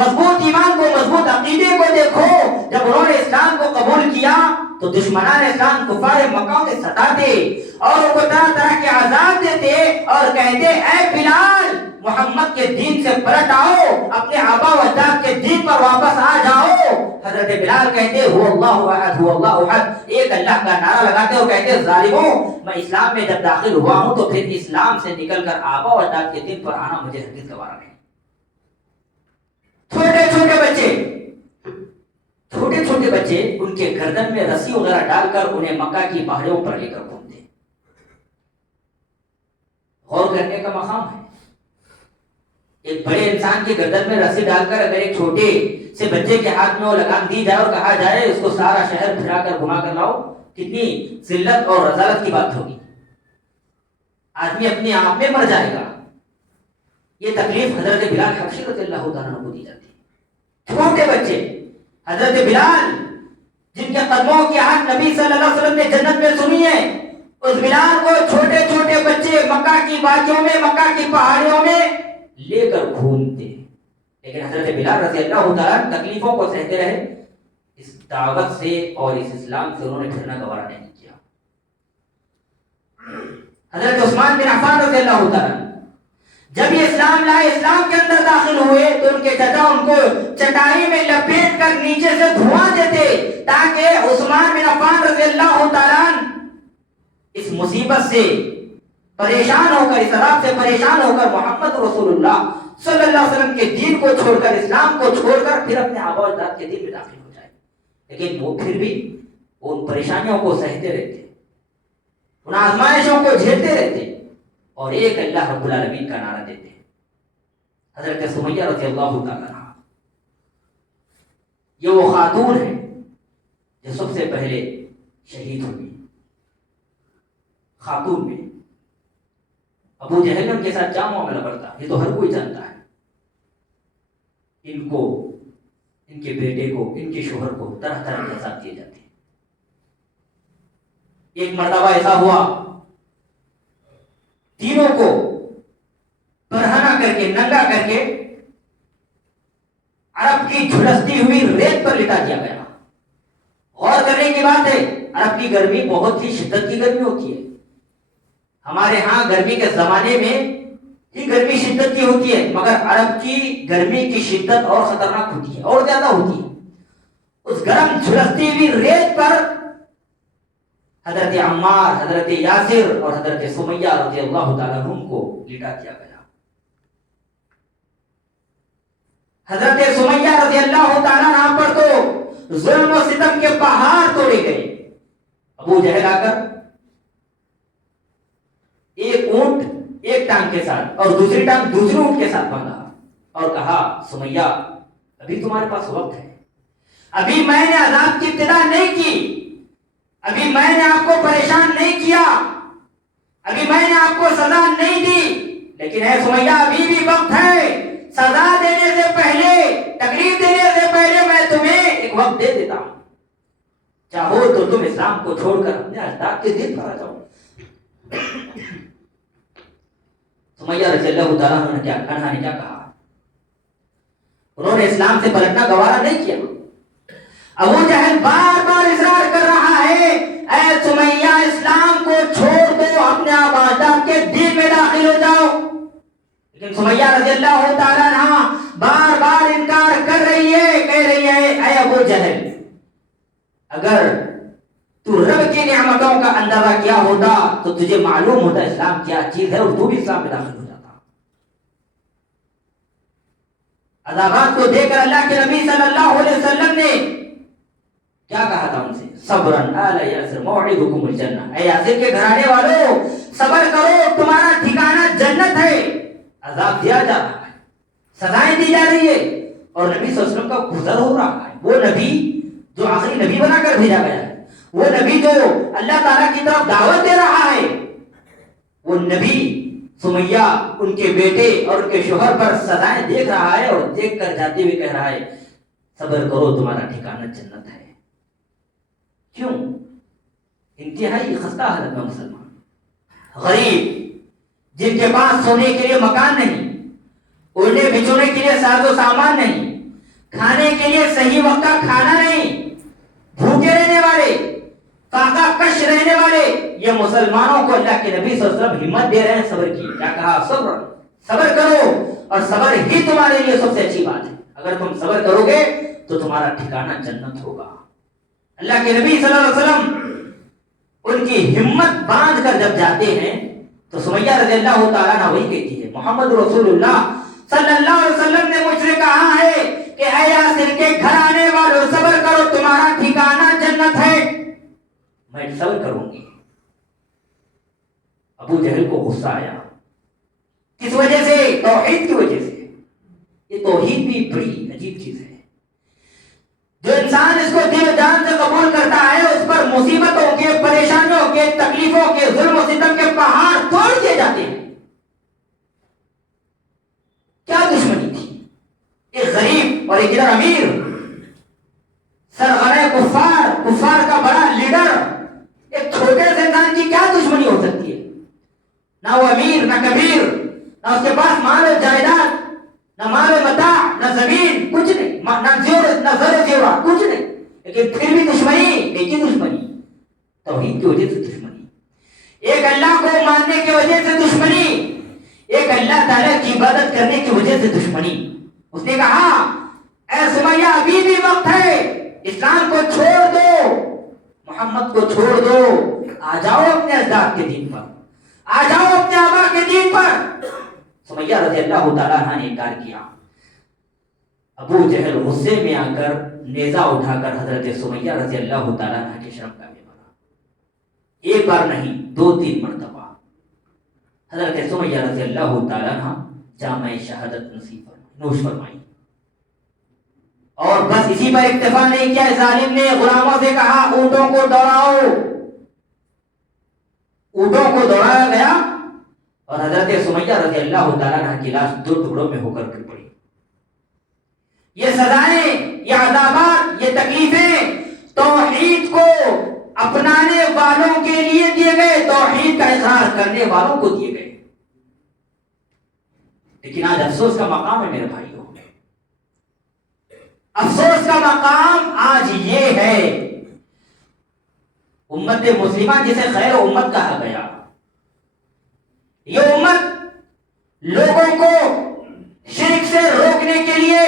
مضبوط ایمان کو، مضبوط عقیدے کو دیکھو. جب انہوں نے اسلام کو قبول کیا تو دشمنان اسلام کفار مکہ میں ستاتے اور ان کو طرح طرح کے عذاب دیتے اور کہتے اے بلال محمد کے دین سے پلٹ آؤ، اپنے آبا و اجداد کے دین پر واپس آ جاؤ. حضرت بلال کہتے هو اللہ احد، هو اللہ احد، ایک اللہ کا نعرہ لگاتے اور کہتے ظالموں، میں اسلام میں جب داخل ہوا ہوں تو پھر اسلام سے نکل کر آبا و اجداد کے دین پر آنا مجھے ہرگز گوارا نہیں. چھوٹے چھوٹے بچے ان کے گردن میں رسی وغیرہ ڈال کر انہیں مکہ کی پہاڑیوں پر لے کر گھومتے. غور کرنے کا مقام ہے، ایک بڑے انسان کے گردن میں رسی ڈال کر اگر ایک چھوٹے سے بچے کے ہاتھ میں وہ لگام دی جائے اور کہا جائے اس کو سارا شہر پھرا کر گھما کر لاؤ، کتنی ذلت اور رذالت کی بات ہوگی. آدمی اپنے آپ میں مر جائے گا. یہ تکلیف حضرت بلال حبشی رضی اللہ تعالیٰ عنہ کو دی جاتی ہے. چھوٹے بچے، حضرت بلال جن کے قدموں کی آہٹ نبی صلی اللہ علیہ وسلم نے جنت میں سنی ہے، اس بلال کو چھوٹے چھوٹے بچے مکہ کی وادیوں میں، مکہ کی پہاڑیوں میں لے کر گھومتے. لیکن حضرت بلال رضی اللہ تعالیٰ تکلیفوں کو سہتے رہے. اس دعوت سے اور اس اسلام سے انہوں نے پھرنا گوارا نہیں کیا. حضرت عثمان بن عفان رضی اللہ تعالیٰ جب یہ اسلام لائے، اسلام کے اندر داخل ہوئے تو ان کے چچا ان کو چٹائی میں لپیٹ کر نیچے سے دھواں دیتے تاکہ عثمان بن عفان رضی اللہ تعالیٰ اس مصیبت سے پریشان ہو کر، اس عذاب سے پریشان ہو کر محمد رسول اللہ صلی اللہ علیہ وسلم کے دین کو چھوڑ کر، اسلام کو چھوڑ کر پھر اپنے آبا و اجداد کے دین میں داخل ہو جائے. لیکن وہ پھر بھی ان پریشانیوں کو سہتے رہتے، ان آزمائشوں کو جھیلتے رہتے اور ایک اللہ رب العالمین کا نعرہ دیتے. حضرت سمیہ رضی اللہ تعالیٰ عنہ یہ وہ خاتون ہے جو سب سے پہلے شہید ہوئی. خاتون میں ابو جہل نے ان کے ساتھ کیا معاملہ کرتا یہ تو ہر کوئی جانتا ہے. ان کو، ان کے بیٹے کو، ان کے شوہر کو طرح طرح کے عذاب دیے جاتے ہیں. ایک مرتبہ ایسا ہوا تینوں کو برہنہ کر کے، ننگا کر کے عرب کی جھلستی ہوئی ریت پر لٹا دیا گیا. غور کرنے کی بات ہے، عرب کی گرمی بہت ہی شدت کی گرمی ہوتی ہے. ہمارے ہاں گرمی کے زمانے میں ہی گرمی شدت کی ہوتی ہے، مگر عرب کی گرمی کی شدت اور خطرناک ہوتی ہے، اور زیادہ ہوتی ہے. اس گرم جھلستی ہوئی ریت پر حضرت عمار، حضرت یاسر اور حضرت سمیہ رضی اللہ تعالیٰ عنہ کو لٹا دیا گیا. حضرت سمیہ رضی اللہ تعالیٰ عنہ پر تو ظلم و ستم کے پہاڑ توڑے گئے. ابو جہل آ کر ایک اونٹ ایک ٹانگ کے ساتھ اور دوسری ٹانگ دوسری اونٹ کے ساتھ باندھا اور کہا سمیہ ابھی تمہارے پاس وقت ہے، ابھی میں نے عذاب کی ابتدا نہیں کی، ابھی میں نے آپ کو پریشان نہیں کیا، ابھی میں نے آپ کو سزا نہیں دی، لیکن اے سمیہ ابھی بھی وقت ہے. سزا دینے سے پہلے، تکلیف دینے سے پہلے میں تمہیں ایک وقت دے دیتا ہوں. چاہو تو تم اسلام کو چھوڑ کر اپنے اجداد کے دین پر آ جاؤ. سمیہ رضی اللہ تعالیٰ عنہ نے کیا کہا؟ انہوں نے اسلام سے پلٹنا گوارا نہیں کیا. ابو جہل بار بار اصرار کر رہا ہے اے سمیہ اسلام سمیہ رضی اللہ تعالیٰ عنہ بار بار انکار کر رہی ہے، کہہ رہی ہے اے ابو جہل، اگر تو رب کی نعمتوں کا اندازہ کیا ہوتا تو تجھے معلوم ہوتا اسلام کیا چیز ہے اور تو بھی اسلام میں داخل ہو جاتا۔ عذابات کو دیکھ کر اللہ کے نبی صلی اللہ علیہ وسلم نے کیا کہا تھا ان سے؟ صبرن آل یاسر موعدکم الجنہ، اے یاسر کے گھرانے والوں صبر کرو، تمہارا ٹھکانہ جنت ہے۔ عذاب دیا جا رہا ہے، سزائیں دی جا رہی ہے، اور نبی صلی اللہ علیہ وسلم کا گزر ہو رہا ہے۔ وہ نبی جو آخری نبی بنا کر بھیجا گیا ہے، وہ نبی جو اللہ تعالیٰ کی طرف دعوت دے رہا ہے، وہ نبی سمیہ ان کے بیٹے اور ان کے شوہر پر سزائیں دیکھ رہا ہے، اور دیکھ کر جاتے ہوئے کہہ رہا ہے صبر کرو تمہارا ٹھکانہ جنت ہے۔ کیوں؟ انتہائی خستہ حالت میں مسلمان، غریب، جن کے پاس سونے کے لیے مکان نہیں، اڑنے بچھونے کے لیے ساز و سامان نہیں، کھانے کے لیے صحیح وقت کا کھانا نہیں، بھوکے رہنے والے، فاقہ کش رہنے والے، یہ مسلمانوں کو اللہ کے نبی صلی اللہ علیہ وسلم ہمت دے رہے ہیں صبر کی۔ کیا کہا؟ صبر کرو، اور صبر ہی تمہارے لیے سب سے اچھی بات ہے۔ اگر تم صبر کرو گے تو تمہارا ٹھکانہ جنت ہوگا۔ اللہ کے نبی صلی اللہ علیہ وسلم ان کی ہمت باندھ کر جب جاتے ہیں تو سمیہ رضی اللہ تعالیٰ عنہ وہی کہتی ہے محمد رسول اللہ صلی اللہ علیہ وسلم نے مجھ سے کہا ہے کہ اے یاسر کے گھر آنے والوں صبر کرو تمہارا ٹھکانہ جنت ہے۔ میں صبر کروں گی۔ ابو جہل کو غصہ آیا، کس وجہ سے؟ توحید کی وجہ سے۔ یہ توحید بھی بڑی عجیب چیز ہے، جو انسان اس کو دل و جان سے قبول کرتا ہے اس پر مصیبتوں کے، پریشانیوں کے، تکلیفوں کے، ظلم و ستم کے پہاڑ توڑ دیے جاتے ہیں۔ کیا دشمنی تھی؟ ایک غریب اور ایک ادھر امیر، سرغنہ کفار کا بڑا لیڈر، ایک چھوٹے سے انسان کی کیا دشمنی ہو سکتی ہے؟ نہ وہ امیر نہ کبیر، نہ اس کے پاس مال و جائیداد، نہ مال و متاع، نہ زمین، کچھ نہیں، نہ زر زیورات، کچھ نہیں، لیکن پھر بھی دشمنی۔ لیکن دشمنی توحید کی وجہ سے دشمنی، ایک اللہ کو ماننے کی وجہ سے دشمنی، ایک اللہ تعالیٰ کی عبادت کرنے کی وجہ سے دشمنی۔ اس نے کہا اے سمیہ ابھی بھی وقت ہے، اسلام کو چھوڑ دو، محمد کو چھوڑ دو، آ جاؤ اپنے اجداد کے دین پر، آ جاؤ اپنے آبا کے دین پر۔ سمیہ رضی اللہ تعالیٰ عنہ نے انکار کیا۔ ابو جہل غصے میں آ کر نیزہ اٹھا کر حضرت سمیہ رضی اللہ تعالیٰ عنہ کے شرمگاہ میں مارا، ایک بار نہیں 2-3 مرتبہ۔ حضرت سمیہ رضی اللہ تعالیٰ عنہ جامع شہادت نوش فرمائی، اور بس اسی پر اکتفا نہیں کیا، ظالم نے غلاموں سے کہا اونٹوں کو دوڑاؤ۔ اونٹوں کو دوڑایا گیا اور حضرت سمیہ رضی اللہ تعالیٰ عنہ کی لاش 2 ٹکڑوں میں ہو کر گر پڑی۔ یہ سزائیں، یہ عذابات، یہ تکلیفیں توحید کو اپنانے والوں کے لیے دیے گئے، توحید کا اظہار کرنے والوں کو دیے گئے۔ لیکن آج افسوس کا مقام ہے میرے بھائیوں، افسوس کا مقام آج یہ ہے، امت مسلمہ جسے خیر امت کہا گیا، یہ امت لوگوں کو شرک سے روکنے کے لیے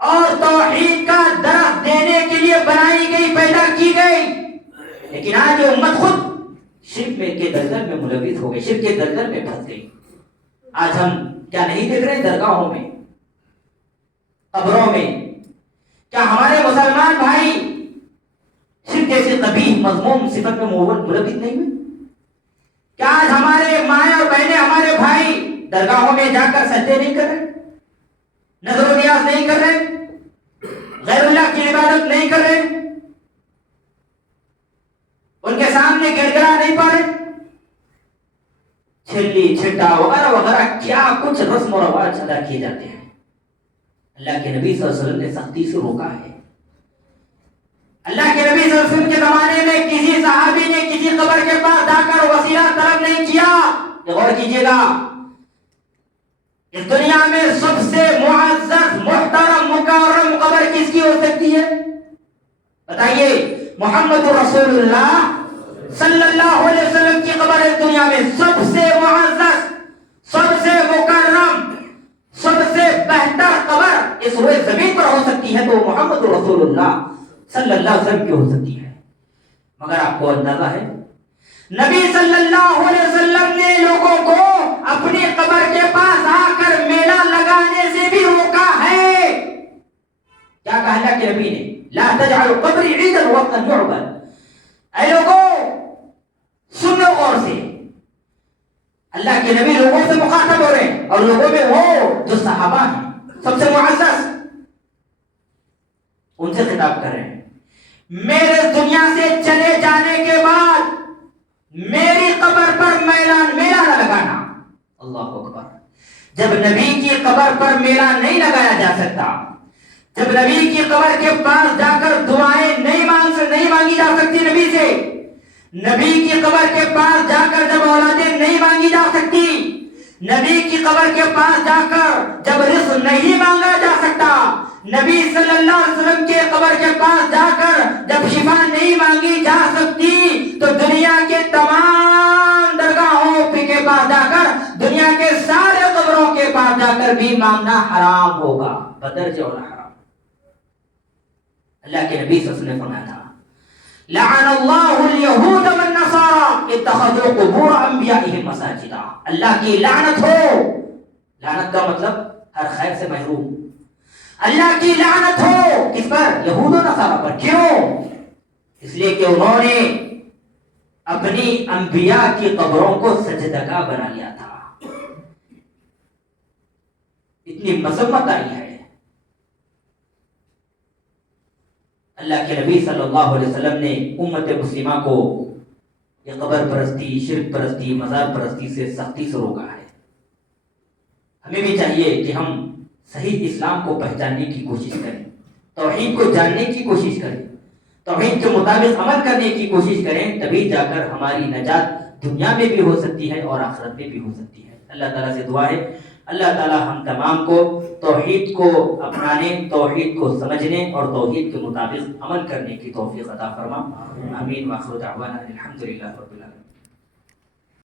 اور توحید کا درس دینے کے لیے بنائی گئی، پیدا کی گئی، لیکن آج یہ امت خود شرک کے دلدل میں ملوث ہو گئی، شرک کے دلدل میں پھنس گئی۔ آج ہم کیا نہیں دیکھ رہے درگاہوں میں، قبروں میں؟ کیا ہمارے مسلمان بھائی شرک جیسے قبیح مذموم صفت میں ملوث نہیں ہوئے؟ کیا آج ہمارے مائیں اور بہنیں، ہمارے بھائی درگاہوں میں جا کر سجدے نہیں کر رہے، نظر و نیاز نہیں کر رہے، غیر اللہ کی عبادت نہیں کر رہے، ان کے سامنے گڑ گڑا نہیں پا رہے؟ چھلی چھٹا وغیرہ وغیرہ کیا کچھ رسم و رواج ادا کیے جاتے ہیں، اللہ کے نبی صلی اللہ علیہ وسلم نے سختی سے روکا ہے۔ اللہ کے نبی صلی اللہ علیہ وسلم کے زمانے میں کسی صحابی نے کسی قبر کے پاس جا کر وسیلہ طلب نہیں کیا۔ غور کیجیے گا، اس دنیا میں سب سے معزز، محترم، مکرم قبر کس کی ہو سکتی ہے؟ بتائیے۔ محمد رسول اللہ صلی اللہ علیہ وسلم کی قبر اس دنیا میں سب سے معزز، سب سے مکرم، بہتر قبر اس روئے زمین پر ہو سکتی ہے تو محمد رسول اللہ صلی اللہ علیہ وسلم کی ہو سکتی ہے. مگر آپ کو اندازہ ہے نبی صلی اللہ علیہ وسلم نے لوگوں کو اپنی قبر کے پاس آ کر میلہ لگانے سے بھی روکا ہے. کیا کہا اللہ کے نبی نے؟ لا تجعلوا قبری عیدا وطنا یعبد. اے لوگوں سن لو غور سے, اللہ کے نبی لوگوں سے مخاطب ہو رہے ہیں اور لوگوں میں وہ جو صحابہ ہیں سب سے معزز, ان سے خطاب کر رہے ہیں. میرے دنیا سے چلے جانے کے بعد میری قبر پر میلہ نہ لگانا. اللہ اکبر. جب نبی کی قبر پر میلہ نہیں لگایا جا سکتا, جب نبی کی قبر کے پاس جا کر دعائیں نہیں مانگی جا سکتی نبی سے, نبی کی قبر کے پاس جا کر جب اولادیں نہیں مانگی جا سکتی, نبی کی قبر کے پاس جا کر جب رزق نہیں مانگا جا سکتا, نبی صلی اللہ علیہ وسلم کے قبر کے پاس جا کر جب شفا نہیں مانگی جا سکتی, تو دنیا کے تمام درگاہوں کے پاس جا کر, دنیا کے سارے قبروں کے پاس جا کر بھی مانگنا حرام ہوگا, بدرجہ اولا حرام. اللہ کے نبی صلی اللہ علیہ وسلم نے فرمایا تھا لعن اللہ الیہود والنصارى اتخذوا قبور انبیائهم مساجدا. اللہ کی لعنت ہو. لعنت کا مطلب ہر خیر سے محروم. اللہ کی لعنت ہو کس پر؟ یہود و نصارہ پر. کیوں؟ اس لیے کہ انہوں نے اپنی انبیاء کی قبروں کو سجدگاہ بنا لیا تھا. اتنی مذمت آئی ہے. اللہ کے نبی صلی اللہ علیہ وسلم نے امت مسلمہ کو یہ قبر پرستی, شرک پرستی, مزار پرستی سے سختی سے روکا ہے. ہمیں بھی چاہیے کہ ہم صحیح اسلام کو پہچاننے کی کوشش کریں, توحید کو جاننے کی کوشش کریں, توحید کے مطابق عمل کرنے کی کوشش کریں, تبھی جا کر ہماری نجات دنیا میں بھی ہو سکتی ہے اور آخرت میں بھی ہو سکتی ہے. اللہ تعالیٰ سے دعا ہے اللہ تعالیٰ ہم تمام کو توحید کو اپنانے, توحید کو سمجھنے اور توحید کے مطابق عمل کرنے کی توفیق عطا فرما. آمین. وآخر دعوانا الحمدللہ رب العالمین.